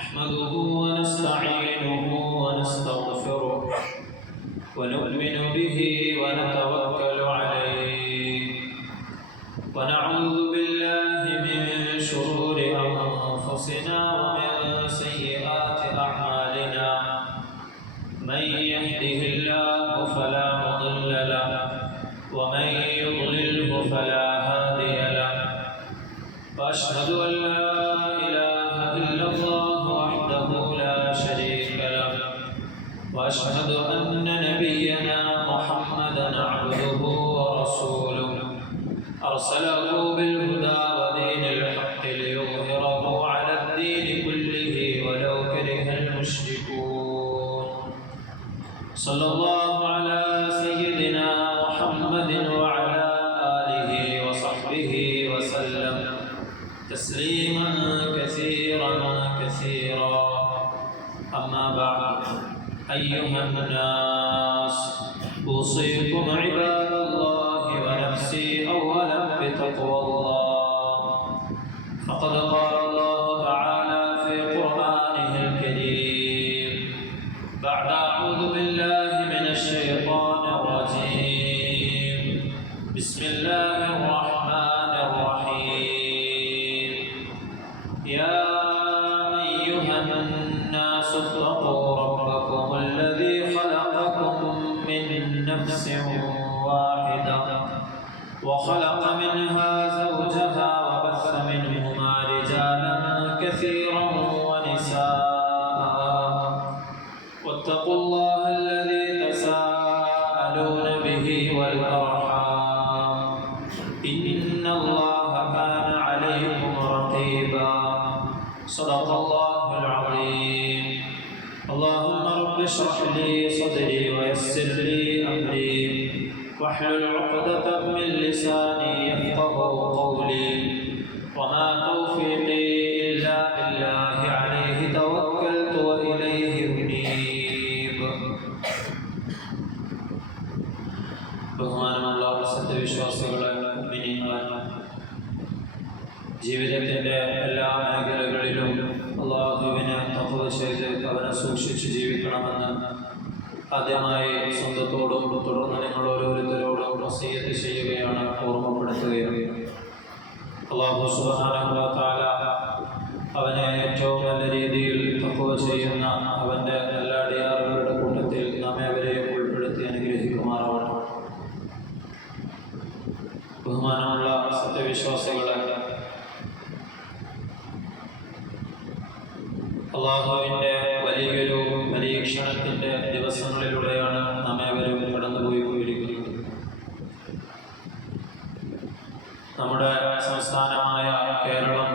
نحمده ونستعينه ونستغفره ونؤمن به ونتوكل عليه ونعوذ بالله من شرور أنفسنا ومن سيئات أعمالنا من يهده الله فلا مضل له ومن يضلله فلا هادي له وأشهد أن لا إله إلا الله وحده لا شريك له وأشهد أن نبينا محمدا عبده ورسوله أرسله بالهدى ودين الحق ليظهره على الدين كله ولو كره المشركون صلى الله على سيدنا محمد وعلى آله وصحبه وسلم تسليما كثيرا كثيرا أما بعد أيها الناس أوصيكم عباد الله ونفسي أولا بتقوى الله فقد قال الله تعالى في قرآنه الكريم بعد أعوذ بالله من الشيطان الرجيم بسم الله الرحمن الرحيم يا أيها الناس اتقوا ربكم الذي خلقكم من نفس واحدة وخلق منها زوجها وبث منهما رجالا كثيرا ونساء واتقوا الله الذي تساءلون به والأرحام إن الله كان عليكم رقيبا صدق الله العظيم اللهم رب اشرح لي صدري ويسر لي أمري واحلل عقدة من لساني يفقه قولي وما توفيقي إلا بالله عليه توكلت وإليه أنيب ബഹുമാനമുള്ള സത്യവിശ്വാസികളെ മുഅ്മിനീങ്ങളെ ജീവിതത്തിൻ്റെ എല്ലാ മേഖലകളിലും അള്ളാഹുവിനെ തഖ്വ ചെയ്ത് അവനെ സൂക്ഷിച്ച് ജീവിക്കണമെന്ന് ആദ്യമായി സ്വന്തത്തോടും തുടർന്ന് നിങ്ങൾ ഓരോരുത്തരോടും വസിയ്യത്ത് ചെയ്യുകയാണ്, ഓർമ്മപ്പെടുത്തുകയാണ്. അല്ലാഹു സുബ്ഹാനഹു വ തആല അവനെ ഏറ്റവും നല്ല രീതിയിൽ തഖ്വ ചെയ്യുന്ന അവൻ്റെ എല്ലാ അടിയാറുകളുടെ കൂട്ടത്തിൽ നമ്മെ അവരെയും ഉൾപ്പെടുത്തി അനുഗ്രഹിക്കുമാറാവട്ടെ. ബഹുമാനമുള്ള സത്യവിശ്വാസികളെ, അള്ളാഹുവിൻ്റെ വലിയൊരു പരീക്ഷണത്തിൻ്റെ ദിവസങ്ങളിലൂടെയാണ് നമ്മെ അവരും കടന്നുപോയിക്കൊണ്ടിരിക്കുന്നത്. നമ്മുടെ സംസ്ഥാനമായ കേരളം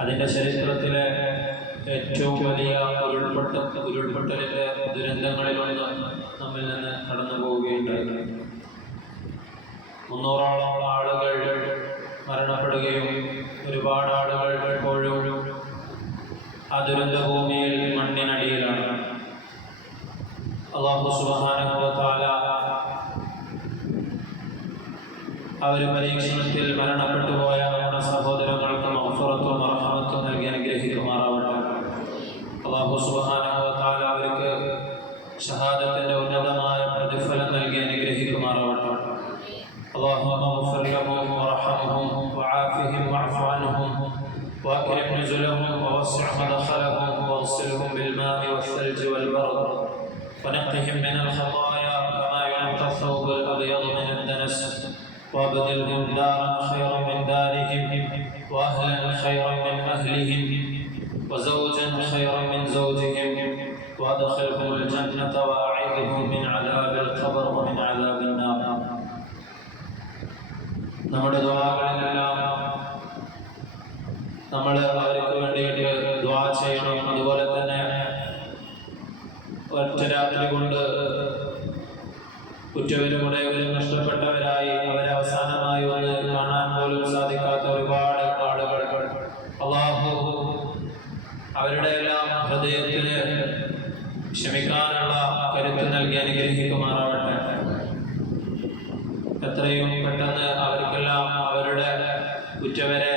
അതിൻ്റെ ചരിത്രത്തിലെ ഏറ്റവും വലിയ ഉരുൾപൊട്ടലിൻ്റെ ദുരന്തങ്ങളിലൊന്ന് നമ്മിൽ നിന്ന് കടന്നു പോവുകയുണ്ടായി. 300ഓളം ആളുകൾ മരണപ്പെടുകയും ഒരുപാട് ആളുകൾ ഇപ്പോഴും ആ ദുരന്തഭൂമിയിൽ മണ്ണിനടിയിലാണ്. അല്ലാഹു സുബ്ഹാനഹു വ തആല അവർ പരീക്ഷണത്തിൽ മരണപ്പെട്ടു പോയ നമ്മുടെ സഹോദരങ്ങൾക്ക് മഗ്ഫിറത്തും റഹ്മത്തും നൽകി അനുഗ്രഹിക്കുമാറാവട്ടെ. അല്ലാഹു സുബ്ഹാനഹു വ തആല അവർക്ക് ഷഹാദത്തിന്റെ ഉന്നതമായ പ്രതിഫലം നൽകി അനുഗ്രഹിക്കുമാറാവട്ടെ. اللهم اغفر لهم وارحمهم وعافهم واعف عنهم واكرم نزلهم ووسع مدخلهم واغسلهم بالماء والثلج والبرد ونقهم من الخطايا كما ينقى الثوب الابيض من الدنس وابدلهم دارا خيرا من دارهم واهلا خيرا من اهلهم وزوجا خيرا من زوجهم وادخلهم الجنه واعذهم من عذاب القبر ومن عذاب النار. നമ്മുടെ ദുആകളിലെല്ലാം നമ്മൾ അവർക്ക് വേണ്ടിയിട്ട് ദുആ ചെയ്യണം. അതുപോലെ തന്നെ ഒറ്റ രാത്രി കൊണ്ട് ഉറ്റവരും ഉടയവരും നഷ്ടപ്പെട്ടവരായി അവരെ അവസാനമായി ഒന്ന് കാണാൻ പോലും സാധിക്കാത്ത ഒരുപാട് ആളുകൾ അല്ലാഹു അവരുടെ എല്ലാം ഹൃദയത്തിന് ക്ഷമിക്കാനുള്ള കരുത്ത് നൽകി അനുഗ്രഹിക്കുമാറാവട്ടെ. എത്രയും പെട്ടെന്ന് അവർക്കെല്ലാം അവരുടെ ഉറ്റവരെ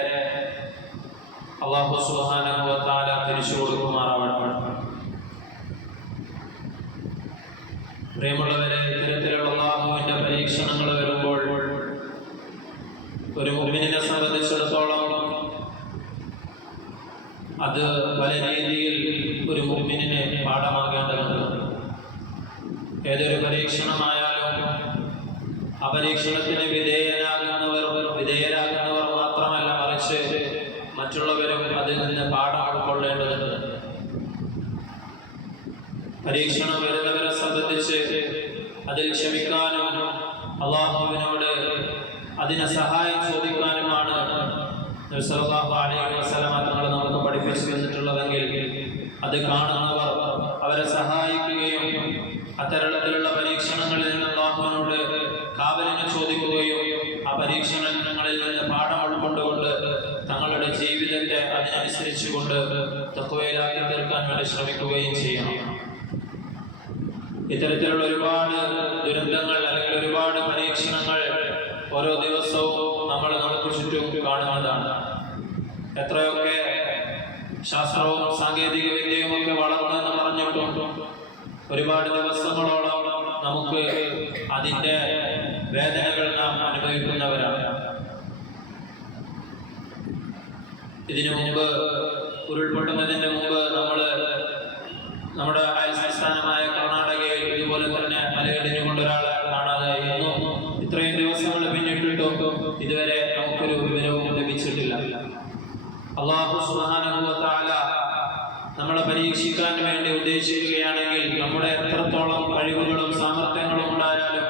അല്ലാഹു സുബ്ഹാനഹു വ തആല തിരിച്ചു കൊടുക്കുമാറാവട്ടെ. പ്രിയമുള്ളവരെ, ഇത്തരത്തിലുള്ള അല്ലാഹുവിന്റെ പരീക്ഷണങ്ങൾ വരുമ്പോൾ ഒരു മുഅ്മിനിനെ സംബന്ധിച്ചിടത്തോളം അത് പല രീതിയിൽ ഒരു മുഅ്മിനിനെ പാഠമാകേണ്ടതുണ്ട്. ഏതൊരു പരീക്ഷണമായാലും ആ പരീക്ഷണത്തിന് വിധേയരാകുന്നവർ മാത്രമല്ല, മറിച്ച് മറ്റുള്ളവരും അതിൽ നിന്ന് പാഠം ഉൾക്കൊള്ളേണ്ടതുണ്ട്. പരീക്ഷണം വരുന്നവരെ സംബന്ധിച്ച് അതിൽ ക്ഷമിക്കാനും അല്ലാഹുവിനോട് അതിന് സഹായം ചോദിക്കാനുമാണ് നബി സല്ലല്ലാഹു അലൈഹി വസല്ലമ തങ്ങൾ നമുക്ക് പഠിപ്പിച്ചു തന്നിട്ടുള്ളതെങ്കിൽ അത് കാണുന്നവർ അവരെ സഹായിക്കുകയും അത്തരത്തിലുള്ള പരീക്ഷണങ്ങളിൽ നിന്ന് അല്ലാഹുവിനോട് കാവലിനെ ചോദിക്കുകയും ആ പരീക്ഷണങ്ങളിൽ നിന്ന് പാഠം ഉൾക്കൊണ്ടുകൊണ്ട് തങ്ങളുടെ ജീവിതത്തെ അതിനനുസരിച്ചുകൊണ്ട് തഖ്വയിലാക്കി തീർക്കാൻ വേണ്ടി ശ്രമിക്കുകയും ചെയ്യണം. ഇത്തരത്തിലുള്ള ഒരുപാട് ദുരന്തങ്ങൾ അല്ലെങ്കിൽ ഒരുപാട് പരീക്ഷണങ്ങൾ ഓരോ ദിവസവും നമുക്ക് ചുറ്റും കാണുന്നതാണ്. എത്രയൊക്കെ ശാസ്ത്രവും സാങ്കേതിക വിദ്യയും ഒക്കെ വളർന്നെന്ന് പറഞ്ഞിട്ടും ഒരുപാട് ദിവസങ്ങളോളം നമുക്ക് അതിൻ്റെ വേദനകൾ നാം അനുഭവിക്കുന്നവരാണ്. ഇതിനു മുമ്പ് ഉരുൾപൊട്ടുന്നതിന് മുമ്പ് നമ്മുടെ അയൽ സംസ്ഥാനമായ കർണാടകയിൽ ഇതുപോലെ തന്നെ മലയിടിഞ്ഞുകൊണ്ടൊരാളെ കാണാതായിരുന്നു. ഇത്രയും ദിവസങ്ങൾ പിന്നിട്ടിട്ടും ഇതുവരെ നമുക്കൊരു വിവരവും ലഭിച്ചിട്ടില്ല. അല്ലാഹു സുബ്ഹാനഹു വ തആല നമ്മളെ പരീക്ഷിക്കാൻ വേണ്ടി ഉദ്ദേശിക്കുകയാണെങ്കിൽ നമ്മുടെ എത്രത്തോളം കഴിവുകളും സാമർത്ഥ്യങ്ങളും ഉണ്ടായാലും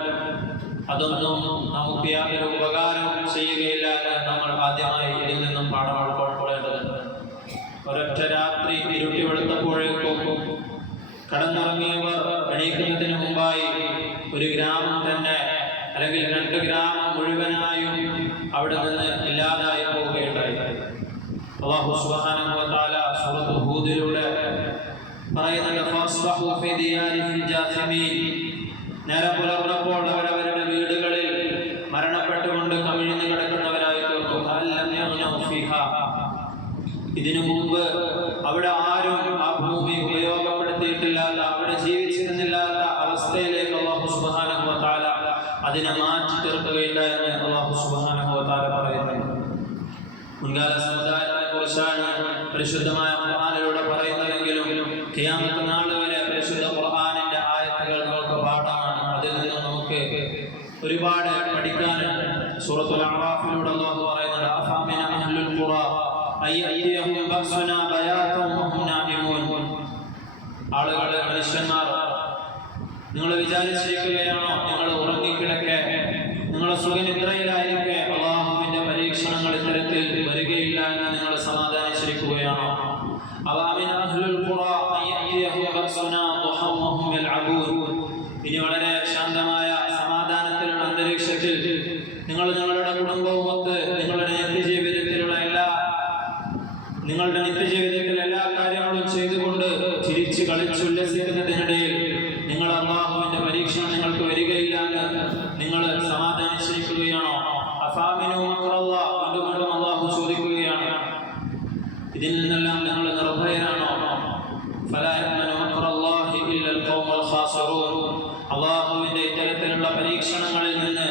അതൊന്നും നമുക്ക് യാതൊരു ഉപകാരവും ചെയ്യുകയില്ല എന്ന് നമ്മൾ ആദ്യമായി ഇതിൽ നിന്നും പാഠം ഉൾക്കൊള്ളേണ്ടതുണ്ട്. ഒരൊറ്റ രാത്രി ഇരുട്ടി വെളുത്തപ്പോഴേക്കും കടന്നിറങ്ങിയവർ എണീക്കുന്നതിന് മുമ്പായി ഒരു ഗ്രാമം തന്നെ അല്ലെങ്കിൽ 2 ഗ്രാമം മുഴുവനായും അവിടെ നിന്ന് ഇല്ലാതായി പോവുകയുണ്ടായി. അല്ലാഹു സുബ്ഹാനഹു വ തആല സൂറത്തുൽ ഹൂദിലൂടെ പറയുന്നുണ്ട്, ഫസ്ബഹു ഫീ ദിയാരിഹിം ജാസിമീൻ. നേരം പുലർന്നപ്പോൾ അവരവരുടെ വീടുകളിൽ മരണപ്പെട്ടുകൊണ്ട് കമിഴ്ന്നു കിടക്കുന്നവരായി തീർന്നു. അല്ലം യഗ്നൗ ഫീഹാ. ഇതിനു മുമ്പ് അവിടെ ആരും ആ ഭൂമി ഉപയോഗപ്പെടുത്തിയിട്ടില്ലാത്ത, അവിടെ ജീവിച്ചിരുന്നില്ലാത്ത അവസ്ഥയിലേക്ക് അല്ലാഹു സുബ്ഹാനഹു വ തആല അതിനെ മാറ്റി തീർക്കുകയില്ല എന്ന് അല്ലാഹു സുബ്ഹാനഹു വ തആല പറയുന്നു. മുൻകാല സമുദായത്തെ കുറിച്ചാണ് പരിശുദ്ധമായ ഖുർആനിലൂടെ പറയുന്നതെങ്കിലും ഖിയാമത്ത് നാൾ വരെ പരിശുദ്ധ ഖുർആനിന്റെ ആയത്തുകൾ നമുക്ക് പാഠമാണ്. അതിൽ നിന്ന് നമുക്ക് ഒരുപാട് പഠിക്കാനുണ്ട്. സൂറത്തുൽ അഅറാഫിലൂടെ അല്ലാഹു പറയുന്നുണ്ട്, അഫാമിന അഹ്ലുൽ ഖുറ അയ്യഹും ബഅസുനാ ബയാതൻ വഹും നാഇമൂൻ. ആളുകളെ, മനുഷ്യന്മാർ, നിങ്ങൾ വിചാരിച്ചിരിക്കുകയാണോ നിങ്ങൾ ഉറങ്ങിക്കിടക്കെ, നിങ്ങൾ സുഖനിദ്രയിലായിരിക്കെ അല്ലാഹുവിന്റെ പരീക്ഷണങ്ങൾ ഇത്തരത്തിൽ വരികയില്ല എന്ന് നിങ്ങൾ സമാധാനിച്ചിരിക്കുകയാണോ? ഇനി വളരെ ശാന്തമായ സമാധാനത്തിലുള്ള അന്തരീക്ഷത്തിൽ നിങ്ങൾ നിങ്ങളുടെ കുടുംബവുമൊത്ത് നിങ്ങളുടെ നിത്യജീവിതത്തിൽ എല്ലാ കാര്യങ്ങളും ചെയ്തുകൊണ്ട് ചിരിച്ച് കളിച്ചുല്ലസിക്കുന്നതിനിടയിൽ നിങ്ങൾ അല്ലാഹുവിന്റെ പരീക്ഷണം നിങ്ങൾക്ക് വരികയില്ല എന്ന് നിങ്ങൾ സമാധാനിച്ചിരിക്കുകയാണോ? അഫാമിനു മക്റല്ലാഹ്. വീണ്ടും അല്ലാഹു ചോദിക്കുകയാണ്, ഇതിൽ നിന്നെല്ലാം നിങ്ങൾ നിർഭയരാണോ? ഫലാ യഅ്മനു മക്റല്ലാഹി ഇല്ലൽ ഖൗമുൽ ഖാസിറൂൻ. അല്ലാഹുവിന്റെ ഇത്തരത്തിലുള്ള പരീക്ഷണങ്ങളിൽ നിന്ന്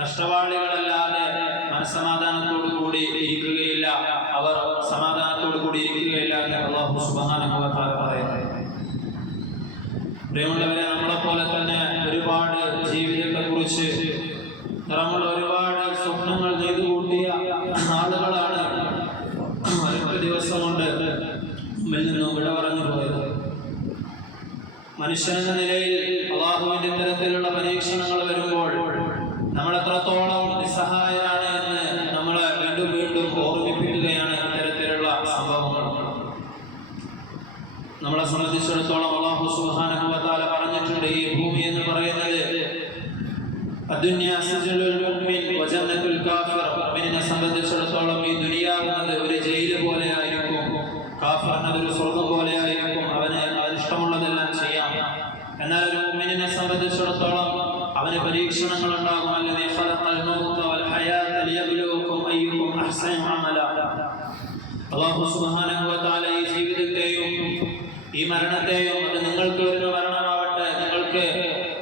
നഷ്ടവാളികളല്ലാതെ മനസ്സമാധാനത്തോടു കൂടി ഇരിക്കുകയില്ല, അവർ സമാധാനത്തോടു കൂടി ഇരിക്കുകയില്ല എന്ന് അല്ലാഹു സുബ്ഹാനഹു വ തആല പറയുന്നു. പ്രിയമുള്ളവരെ, നമ്മളെപ്പോലെ തന്നെ ഒരുപാട് ജീവിതത്തെക്കുറിച്ച് നിറമുള്ള ഒരുപാട് സ്വപ്നങ്ങൾ നെയ്തുകൂട്ടിയ ആളുകളാണ് ഒരു ദിവസം കൊണ്ട് നമ്മിൽ നിന്നും വിട പറഞ്ഞു പോയത്. മനുഷ്യനെന്ന നിലയിൽ അല്ലാഹുവിന്റെ ഇത്തരത്തിലുള്ള പരീക്ഷണങ്ങൾ വരുമ്പോൾ നമ്മൾ എത്രത്തോളം നിസ്സഹായരാണ് എന്ന് നമ്മളെ വീണ്ടും വീണ്ടും ഓർമ്മിപ്പിക്കുകയാണ് ഇത്തരത്തിലുള്ള സംഭവങ്ങൾ. നമ്മളെ സംബന്ധിച്ചിടത്തോളം അല്ലാഹു സുബ്ഹാനഹു വ തആല പറഞ്ഞിട്ടുണ്ട്, ഈ ഭൂമി എന്ന് പറയുന്നത് അദ്ദുനിയാ സിജ്നുൽ മുഅ്മിൻ വ ജന്നത്തുൽ കാഫിർ. മുഅ്മിനെ സംബന്ധിച്ചിടത്തോളം ഈ ദുനിയാവുന്നത് ഒരു ജയിൽ പോലെ ആയിരിക്കും, കാഫിറിന് ഒരു സ്വർഗ്ഗം പോലെ ആയിരിക്കും. അവന് ഇഷ്ടമുള്ളതെല്ലാം ചെയ്യാം. എന്നാൽ ഒരു മുഅ്മിനെ സംബന്ധിച്ചിടത്തോളം അവന് പരീക്ഷണങ്ങൾ ഉണ്ടാകും. അല്ലദീ ഖലഖൽ മൗത വൽ ഹയാത ലിയബ്ലുവകും അയ്യുക്കും അഹ്സനു അമല. അല്ലാഹു അല്ലാഹു സുബ്ഹാനഹു വ തആല ഈ ജീവിതത്തെയും ഈ മരണത്തെയും, അത് നിങ്ങൾക്ക് വരുന്ന മരണമാവട്ടെ, നിങ്ങൾക്ക്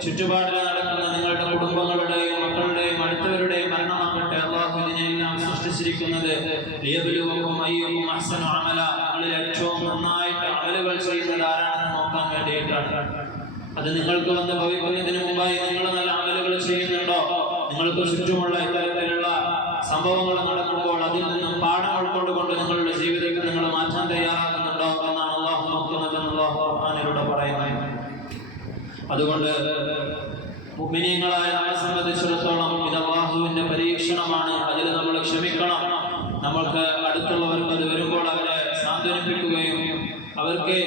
ചുറ്റുപാടിൽ നടക്കുന്ന നിങ്ങളുടെ കുടുംബങ്ങളുടെയും മക്കളുടെയും അടുത്തവരുടെയും മരണമാകട്ടെ, അല്ലാഹു ഇതിനെല്ലാം സൃഷ്ടിച്ചിരിക്കുന്നത് ലിയബ്ലുവകും അയ്യുക്കും അഹ്സനു അമല, നിങ്ങളിൽ ഏറ്റവും നന്നായിട്ട് അമലുകൾ ചെയ്യുന്നത് ആരാണെന്ന് നോക്കാൻ വേണ്ടിയിട്ടാണ്. അത് നിങ്ങൾക്ക് വന്ന് ഭവിക്കുന്നതിന് മുമ്പായി നിങ്ങൾ നല്ല അമലുകൾ ചെയ്യുന്നുണ്ടോ? നിങ്ങൾക്ക് ചുറ്റുമുള്ള ഇത്തരത്തിലുള്ള സംഭവങ്ങൾ നടക്കുമ്പോൾ അതിൽ നിന്നും പാഠം ഉൾക്കൊണ്ടുകൊണ്ട് നിങ്ങളുടെ ജീവിതത്തിൽ നിങ്ങൾ മാറ്റാൻ തയ്യാറാകുന്നുണ്ടോ എന്നാണ് അല്ലാഹു നോക്കുന്നതെന്ന് അല്ലാഹു ഖുർആനിലൂടെ പറയുന്നത്. അതുകൊണ്ട് മുഅ്മിനീങ്ങളായ നമ്മളെ സംബന്ധിച്ചിടത്തോളം ഇത് അല്ലാഹുവിന്റെ പരീക്ഷണമാണ്. അതിൽ നമ്മൾ ക്ഷമിക്കണം. നമ്മൾക്ക് അടുത്തുള്ളവർക്ക് അത് വരുമ്പോൾ അവരെ സാന്ത്വനിപ്പിക്കുകയും അവർക്ക്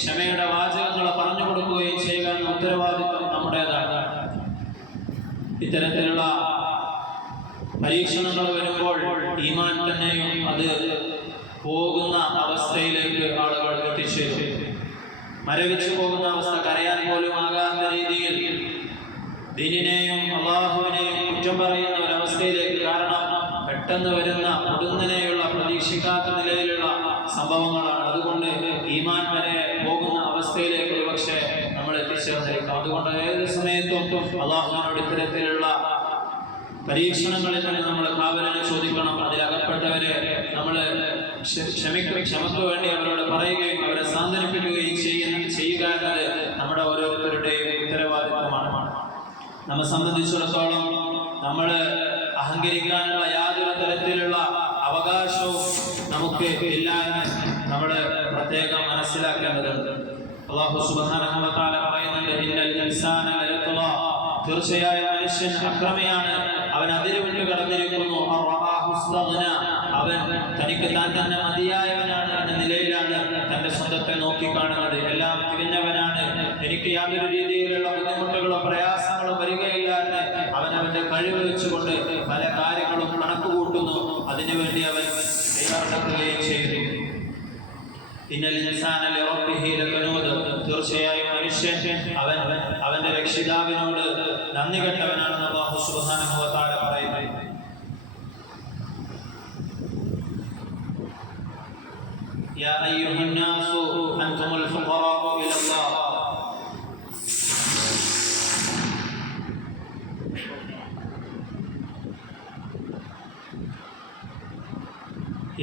ക്ഷമയുടെ വാചകങ്ങൾ പറഞ്ഞു കൊടുക്കുകയും ചെയ്യുക എന്ന ഉത്തരവാദിത്വം നമ്മുടേതാണ്. ഇത്തരത്തിലുള്ള പരീക്ഷണങ്ങൾ വരുമ്പോൾ ഈമാൻ തന്നെയും അത് പോകുന്ന അവസ്ഥയിലേക്ക് ആളുകൾ എത്തിച്ചേരും. മരവിച്ചു പോകുന്ന അവസ്ഥ, കരയാൻ പോലും ആകാത്ത രീതിയിൽ ദീനിനെയും അല്ലാഹുവിനെയും കുറ്റം പറയുന്ന ഒരവസ്ഥയിലേക്ക്. കാരണം പെട്ടെന്ന് വരുന്ന ഉടനെയുള്ള പ്രതീക്ഷിക്കാത്ത നിലയിലുള്ള സംഭവങ്ങളാണ്. അതുകൊണ്ട് ഈമാൻ വരെ പോകുന്ന അവസ്ഥയിലേക്ക് ഒരുപക്ഷെ നമ്മൾ എത്തിച്ചേർന്നിരിക്കും. അതുകൊണ്ട് ഏത് സമയത്തും അല്ലാഹുവിനോട് ഇത്തരത്തിലുള്ള പരീക്ഷണങ്ങളിൽ നിന്ന് നമ്മൾ കാവലിനെ ചോദിക്കണം. അതിലകപ്പെട്ടവരെ നമ്മൾ ക്ഷമയ്ക്ക് വേണ്ടി അവരോട് പറയുകയും അവരെ സാന്ത്വനിപ്പിക്കുകയും ചെയ്യുക എന്നത് നമ്മുടെ ഓരോരുത്തരുടെയും ഉത്തരവാദിത്വമാണ്. നമ്മെ സംബന്ധിച്ചിടത്തോളം നമ്മൾ അഹങ്കരിക്കാനുള്ള യാതൊരു തരത്തിലുള്ള അവകാശവും നമുക്ക് ഇല്ല എന്ന് നമ്മൾ പ്രത്യേകം മനസ്സിലാക്കേണ്ടതുണ്ട്. അല്ലാഹു സുബ്ഹാനഹു വ തആല പറയുന്നുണ്ട്, ഇന്നൽ ഇൻസാന ലയത്ഗാ, തീർച്ചയായും മനുഷ്യൻ അക്രമിയാണ്, അവൻ അതിരുവിട്ട് കടന്നിരിക്കുന്നു. അവൻ തനിക്ക് താൻ തന്നെ മതിയായവനാണ് എന്ന നിലയിലാണ് തന്റെ സ്വന്തത്തെ നോക്കിക്കാണുന്നത്. എല്ലാം തിരിഞ്ഞവനാണ്, എനിക്ക് യാതൊരു രീതിയിലുള്ള ബുദ്ധിമുട്ടുകളോ പ്രയാസങ്ങളോ വരികയില്ല എന്ന് അവൻ അവന്റെ കഴിവ് വെച്ചുകൊണ്ട് പല കാര്യങ്ങളും കണക്ക് കൂട്ടുന്നു. അതിനുവേണ്ടി അവൻ തയ്യാറെടുക്കുകയും ചെയ്തു. തീർച്ചയായും മനുഷ്യൻ അവന്റെ രക്ഷിതാവിനോട് നന്ദി കെട്ടവനാണെന്ന് അല്ലാഹു സുബ്ഹാനഹു വ തആല പറയുന്നു. യാ അയ്യുഹന്നാസു അൻതുമുൽ ഫുഖറാഉ ഇലല്ലാഹ്,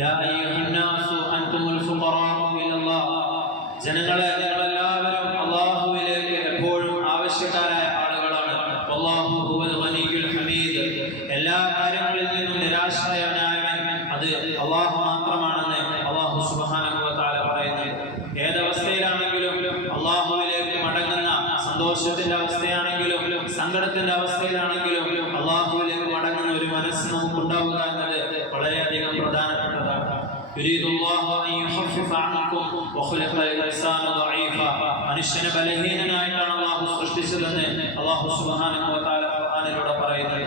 യാ അയ്യുഹന്നാസു അൻതുമുൽ ഫുഖറാഉ ഇലല്ലാഹ്, ജനങ്ങളെ നിങ്ങളെല്ലാവരും അല്ലാഹുവിലേക്ക് എപ്പോഴും ആവശ്യക്കാരായ ആളുകളാണ്. വല്ലാഹു ഹുവൽ ഗനിയ്യുൽ ഹമീദ്, എല്ലാ കാര്യങ്ങളിൽ നിന്നും നിരാശ്രയനായവൻ അത് അല്ലാഹു മാത്രമാണെന്ന് അല്ലാഹു സുബ്ഹാനഹു വ തആല പറയുന്നു. ഏതവസ്ഥയിലാണെങ്കിലും അല്ലാഹുവിലേക്ക് മടങ്ങുന്ന, സന്തോഷത്തിന്റെ അവസ്ഥയാണെങ്കിലും സങ്കടത്തിന്റെ അവസ്ഥയിലാണെങ്കിലും അല്ലാഹുവിലേക്ക് മടങ്ങുന്ന ഒരു മനസ്സ് നമുക്കുണ്ടാവുക എന്നത് വളരെയധികം പ്രധാനപ്പെട്ടതാണ്. മനുഷ്യനെ ബലഹീനനായിട്ടാണ് അല്ലാഹു സൃഷ്ടിച്ചതെന്ന് അല്ലാഹു സുബ്ഹാനഹു വ തആല ഖുർആനിലൂടെ പറയുന്നത്.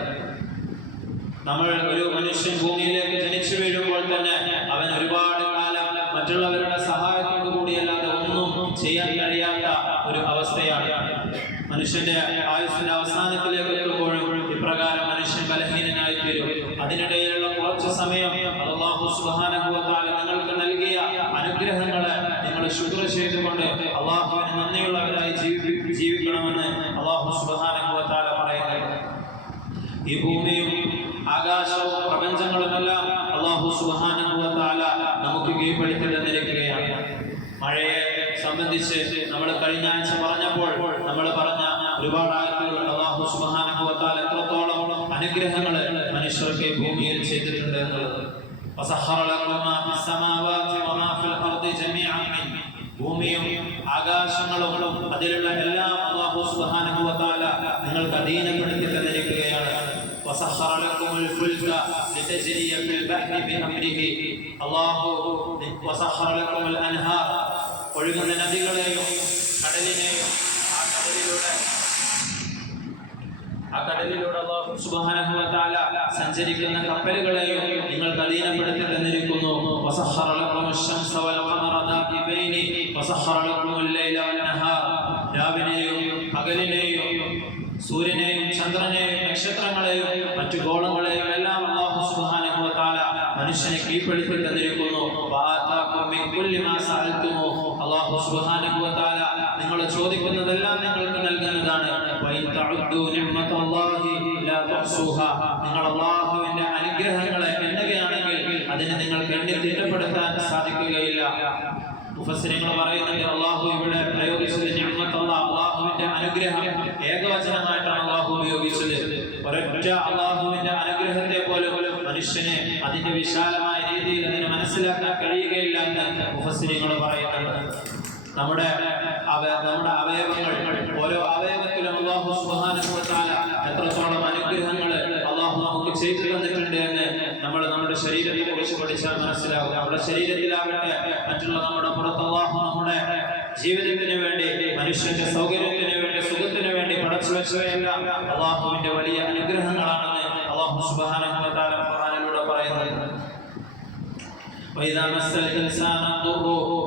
നമ്മൾ ഒരു മനുഷ്യൻ ഭൂമിയിലേക്ക് ജനിച്ചു വീഴുമ്പോൾ തന്നെ അവൻ ഒരുപാട് കാലം മറ്റുള്ളവരുടെ സഹായത്തോടു കൂടിയല്ലാതെ ഒന്നും ചെയ്യാൻ കഴിയാത്ത ഒരു അവസ്ഥയാണ്. മനുഷ്യന്റെ ആയുസ്സിന്റെ അവസാനത്തിലേക്ക് എത്തുമ്പോഴും ഇപ്രകാരം മനുഷ്യൻ ബലഹീനനായി തീരും. അതിനിടയിലുള്ള കുറച്ച് സമയം അല്ലാഹു സുബ്ഹാനഹു വ തആല നിങ്ങൾക്ക് നൽകിയ അനുഗ്രഹങ്ങളെ നിങ്ങൾ ശുക്ർ ചെയ്തുകൊണ്ട് അല്ലാഹുവിന് നന്ദിയുള്ളവരായി ജീവിക്കണമെന്ന് അല്ലാഹു സുബ്ഹാനഹു വ തആല പറയുന്നു. ഈ ഭൂമിയും ആകാശവും പ്രപഞ്ചങ്ങളുമെല്ലാം അല്ലാഹു സുബ്ഹാനഹു വ തആല നമുക്ക് കീഴ്പ്പെടുത്തി തന്നിരിക്കുകയാണ്. മഴയെ സംബന്ധിച്ച് നമ്മൾ കഴിഞ്ഞ ആഴ്ച പറഞ്ഞപ്പോൾ നമ്മൾ പറഞ്ഞ ഒരുപാട് ആയത്തുകൾ അല്ലാഹു സുബ്ഹാനഹു വ തആല എത്രത്തോളം അനുഗ്രഹങ്ങൾ മനുഷ്യർക്ക് ഭൂമിയിൽ ചെയ്തിട്ടുണ്ട് എന്നുള്ളത്. വസഖറ ലക്കും മാ ഫിസ് സമാവാതി വമാ ഫിൽ അർദി ജമീഅൻ മിൻ, ഭൂമിയും ആകാശങ്ങളും അതിലുള്ള എല്ലാം അല്ലാഹു സുബ്ഹാനഹു വ തആല നിങ്ങൾക്ക് അധീനപ്പെടുത്തി തന്നിരിക്കുകയാണ്. وسخر لكم الفلك لتجري في البحر بأمره, അല്ലാഹു وسخر لكم الأنهار, ഒഴുകുന്ന നദികളെയും കടലിനെയും ആ കടലിലൂടെ അല്ലാഹു സുബ്ഹാനഹു വ തആല സഞ്ചരിക്കുന്ന കപ്പലുകളെയും നിങ്ങൾക്ക് അധീനപ്പെടുത്തി തന്നിരിക്കുന്നു. وسخر لكم الشمس والقمر دائبين وسخر لكم الليل والنهار, രാവിനെയും പകലിനെയും സൂര്യനെയും ചന്ദ്രനെയും നക്ഷത്രങ്ങളെയും മറ്റു ഗോളങ്ങളെയും എല്ലാം അല്ലാഹു സുബ്ഹാനഹു വ തആല മനുഷ്യനെ കീഴ്പ്പെടുത്തി തന്നിരിക്കുന്നു. വആതാകും അല്ലാഹു സുബ്ഹാനഹു വ തആല നിങ്ങൾ ചോദിക്കുന്നതെല്ലാം നിങ്ങൾക്ക് നൽകുന്നതാണ്. നിങ്ങൾ അല്ലാഹുവിന്റെ അനുഗ്രഹങ്ങളെ എണ്ണുകയാണെങ്കിൽ അതിനെ നിങ്ങൾക്ക് എണ്ണി തിട്ടപ്പെടുത്താൻ സാധിക്കുകയില്ല. മുഫസ്സിറുകൾ പറയുന്നത് അല്ലാഹു ഇവിടെ പ്രയോഗിച്ചത് നിഅമത്തുല്ലാഹ്, അല്ലാഹുവിന്റെ അനുഗ്രഹം ഏകവചനമായിട്ടാണ് അല്ലാഹു ഉപയോഗിച്ചത്. ഒരൊറ്റ അല്ലാഹുവിന്റെ അനുഗ്രഹത്തെ പോലും മനുഷ്യനെ അതിന്റെ വിശാലമായ രീതിയിൽ അതിനെ മനസ്സിലാക്കാൻ കഴിയുകയില്ല എന്ന് മുഫസ്സിറുകൾ പറയുന്നുണ്ട്. നമ്മുടെ അവയവങ്ങൾ, ഓരോ അവയവത്തിലും അല്ലാഹു സുബ്ഹാനഹു വ തആല എത്രത്തോളം അനുഗ്രഹങ്ങൾ അല്ലാഹു നമുക്ക് ചെയ്തു തന്നിട്ടുണ്ട് എന്ന് നമ്മൾ നമ്മുടെ ശരീരത്തെ കുറിച്ച് പഠിച്ചാൽ മനസ്സിലാവും. നമ്മുടെ ശരീരത്തിലാകട്ടെ മറ്റുള്ള നമ്മുടെ പുറത്ത് അല്ലാഹു നമ്മുടെ ജീവിതത്തിന് വേണ്ടി, മനുഷ്യന്റെ സൗകര്യത്തിന് വേണ്ടി, സുഖത്തിന് വേണ്ടി പടച്ചു വെച്ചവയെല്ലാം അല്ലാഹുവിന്റെ വലിയ അനുഗ്രഹങ്ങളാണെന്ന് അല്ലാഹു സുബ്ഹാനഹു വ തആല ഖുർആനിലൂടെ പറയുന്നത്. وإذا مس الإنسان الضر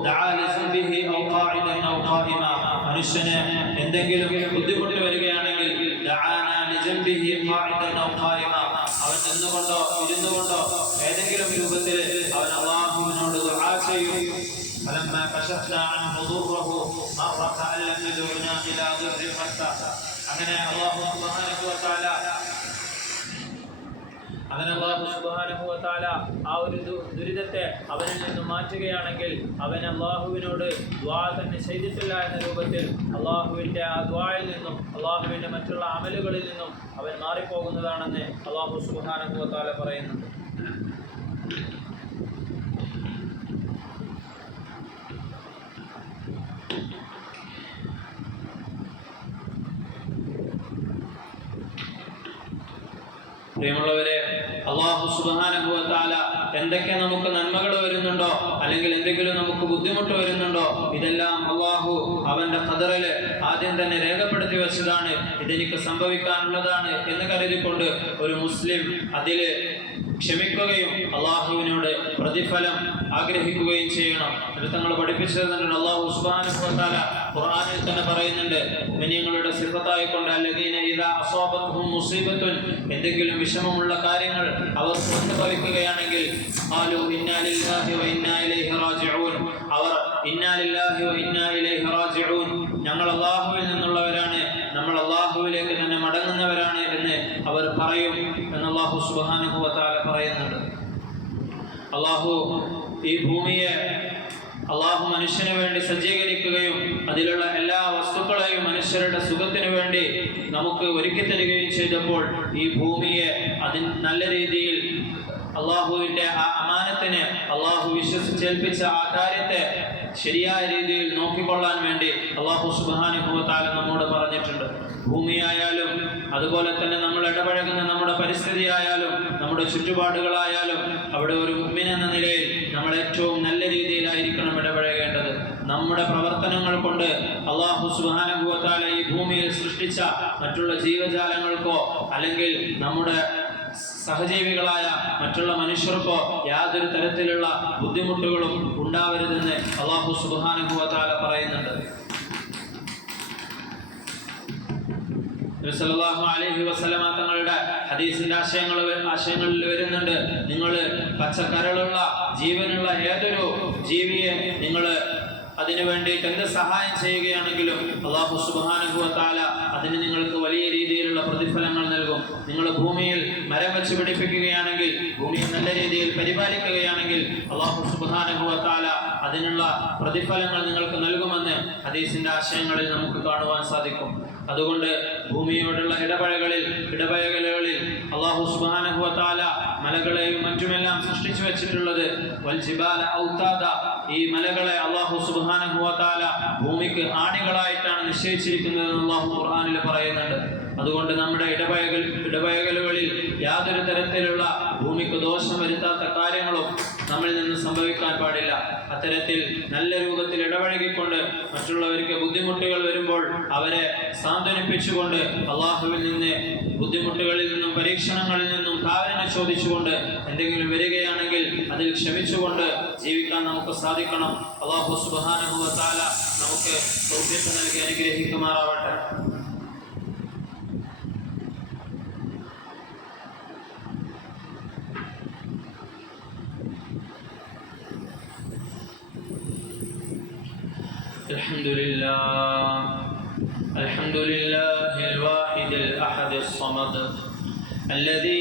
دعا لذنبه أو قاعدا أو قائما. മനുഷ്യന് എന്തെങ്കിലും ബുദ്ധിമുട്ട് വരികയാണെങ്കിൽ ദഅാനാ ലിജംബിഹി ഖാഇദൻ ഔ ഖായിമാ, അവൻ നിന്നുകൊണ്ടോ ഇരുന്നുകൊണ്ടോ ഏതെങ്കിലും രൂപത്തിൽ അവൻ അല്ലാഹുവിനോട് ദുആ ചെയ്യും. فلما كشفنا عنه ضره مر كأن لم يدعنا إلى ضر مسه. അങ്ങനെ അല്ലാഹു സുബ്ഹാനഹു വ തആല ആ ഒരു ദുരിതത്തെ അവനിൽ നിന്ന് മാറ്റുകയാണെങ്കിൽ അവൻ അല്ലാഹുവിനോട് ദുആ തന്നെ ചെയ്തിട്ടില്ല എന്ന രൂപത്തിൽ അല്ലാഹുവിൻ്റെ ആ ദുആയിൽ നിന്നും അല്ലാഹുവിൻ്റെ മറ്റുള്ള അമലുകളിൽ നിന്നും അവൻ മാറിപ്പോകുന്നതാണെന്ന് അല്ലാഹു സുബ്ഹാനഹു വ തആല പറയുന്നുണ്ട്. പ്രിയമുള്ളവരെ, അല്ലാഹു സുബ്ഹാനഹു വ തആല എന്തൊക്കെ നമുക്ക് നന്മകൾ വരുന്നുണ്ടോ അല്ലെങ്കിൽ എന്തെങ്കിലും നമുക്ക് ബുദ്ധിമുട്ട് വരുന്നുണ്ടോ ഇതെല്ലാം അല്ലാഹു അവന്റെ ഖദറിൽ ആദ്യം തന്നെ രേഖപ്പെടുത്തി വെച്ചതാണ്. ഇതെനിക്ക് സംഭവിക്കാനുള്ളതാണ് എന്ന് കരുതിക്കൊണ്ട് ഒരു മുസ്ലിം അതിൽ ക്ഷമിക്കുകയും അല്ലാഹുവിനോട് പ്രതിഫലം ആഗ്രഹിക്കുകയും ചെയ്യണം. തങ്ങൾ പഠിപ്പിച്ചു തന്നിട്ടുണ്ട്. അല്ലാഹു സുബ്ഹാനഹു വ തആല ഖുർആനിൽ തന്നെ പറയുന്നുണ്ട്, മുഅ്മിനീങ്ങളുടെ സിഫത്തായിക്കൊണ്ട് അല്ലദീന ഇദാ അസാബത്തുഹും മുസീബത്തുൻ, എന്തെങ്കിലും വിഷമമുള്ള കാര്യങ്ങൾ അവർക്ക് അനുഭവിക്കുകയാണെങ്കിൽ ഖാലൂ ഇന്നാ ലില്ലാഹി വ ഇന്നാ ഇലൈഹി റാജിഊൻ, അവർ ഇന്നാ ലില്ലാഹി വ ഇന്നാ ഇലൈഹി റാജിഊൻ, ഞങ്ങൾ അല്ലാഹുവിൽ നിന്നുള്ളവരാണ്, നമ്മൾ അല്ലാഹുവിലേക്ക് തന്നെ മടങ്ങുന്നവരാണ് എന്ന് അവർ പറയും എന്ന് അല്ലാഹു സുബ്ഹാനഹു വ തആല പറയുന്നുണ്ട്. അല്ലാഹു ഈ ഭൂമിയെ അല്ലാഹു മനുഷ്യന് വേണ്ടി സജ്ജീകരിക്കുകയും അതിലുള്ള എല്ലാ വസ്തുക്കളെയും മനുഷ്യരുടെ സുഖത്തിന് വേണ്ടി നമുക്ക് ഒരുക്കി തരികയും ചെയ്തപ്പോൾ ഈ ഭൂമിയെ നല്ല രീതിയിൽ അല്ലാഹുവിൻ്റെ ആ അമാനത്തിനെ, അല്ലാഹു വിശ്വസിച്ചേൽപ്പിച്ച ആ കാര്യത്തെ ശരിയായ രീതിയിൽ നോക്കിക്കൊള്ളാൻ വേണ്ടി അല്ലാഹു സുബ്ഹാനഹു വ തആല നമ്മോട് പറഞ്ഞിട്ടുണ്ട്. ഭൂമിയായാലും അതുപോലെ തന്നെ നമ്മൾ ഇടപഴകുന്ന നമ്മുടെ പരിസ്ഥിതി ആയാലും നമ്മുടെ ചുറ്റുപാടുകളായാലും അവിടെ ഒരു മുഅ്മിൻ എന്ന നിലയിൽ നമ്മൾ ഏറ്റവും നല്ല രീതിയിലായിരിക്കണം ഇടപഴകേണ്ടത്. നമ്മുടെ പ്രവർത്തനങ്ങൾ കൊണ്ട് അല്ലാഹു സുബ്ഹാനഹു വ തആല ഈ ഭൂമിയിൽ സൃഷ്ടിച്ച മറ്റുള്ള ജീവജാലങ്ങൾക്കോ അല്ലെങ്കിൽ നമ്മുടെ സഹജീവികളായ മറ്റുള്ള മനുഷ്യർക്കോ യാതൊരു തരത്തിലുള്ള ബുദ്ധിമുട്ടുകളും ഉണ്ടാവരുതെന്ന് അല്ലാഹു സുബ്ഹാനഹു വ തആല പറയുന്നുണ്ട്. നബി സല്ലല്ലാഹു അലൈഹി വസല്ലമ തങ്ങളുടെ ഹദീസിന്റെ ആശയങ്ങളിൽ വരുന്നുണ്ട്, നിങ്ങൾ പച്ചക്കരളുള്ള ജീവനുള്ള ഏതൊരു ജീവിയെ നിങ്ങൾ അതിനു വേണ്ടിയിട്ട് എന്ത് സഹായം ചെയ്യുകയാണെങ്കിലും അല്ലാഹു സുബ്ഹാനഹു വ തആല അതിന് നിങ്ങൾക്ക് വലിയ രീതിയിലുള്ള പ്രതിഫലങ്ങൾ നൽകും. നിങ്ങൾ ഭൂമിയിൽ മരം വെച്ച് പിടിപ്പിക്കുകയാണെങ്കിൽ, ഭൂമിയെ നല്ല രീതിയിൽ പരിപാലിക്കുകയാണെങ്കിൽ അല്ലാഹു സുബ്ഹാനഹു വ തആല അതിനുള്ള പ്രതിഫലങ്ങൾ നിങ്ങൾക്ക് നൽകുമെന്ന് ഹദീസിന്റെ ആശയങ്ങളിൽ നമുക്ക് കാണുവാൻ സാധിക്കും. അതുകൊണ്ട് ഭൂമിയോടുള്ള ഇടപഴകലുകളിൽ അല്ലാഹു സുബ്ഹാനഹു വ തആല മലകളെയും മറ്റുമെല്ലാം സൃഷ്ടിച്ചു വെച്ചിട്ടുള്ളത് വൽ ജിബാല ഔതാദ, ഈ മലകളെ അല്ലാഹു സുബ്ഹാനഹു വ തആല ഭൂമിക്ക് ആണികളായിട്ടാണ് നിശ്ചയിച്ചിരിക്കുന്നത് എന്ന് അല്ലാഹു ഖുർആനിൽ പറയുന്നുണ്ട്. അതുകൊണ്ട് നമ്മുടെ ഇടപഴകലുകളിൽ യാതൊരു തരത്തിലുള്ള ഭൂമിക്ക് ദോഷം വരുത്താത്ത കാര്യങ്ങളും നമ്മളിൽ നിന്ന് സംഭവിക്കാൻ പാടില്ല. അത്തരത്തിൽ നല്ല രൂപത്തിൽ ഇടപഴകിക്കൊണ്ട് മറ്റുള്ളവർക്ക് ബുദ്ധിമുട്ടുകൾ വരുമ്പോൾ അവരെ സാന്ത്വനിപ്പിച്ചുകൊണ്ട് അല്ലാഹുവിൽ നിന്ന് ബുദ്ധിമുട്ടുകളിൽ നിന്നും പരീക്ഷണങ്ങളിൽ നിന്നും കാവലിനെ ചോദിച്ചുകൊണ്ട് എന്തെങ്കിലും വരികയാണെങ്കിൽ അതിൽ ക്ഷമിച്ചുകൊണ്ട് ജീവിക്കാൻ നമുക്ക് സാധിക്കണം. അല്ലാഹു സുബ്ഹാനഹു വ തആല നമുക്ക് തൗഫീഖ് നൽകി അനുഗ്രഹിക്കുമാറാവട്ടെ. الحمد لله الواحد الأحد الصمد الذي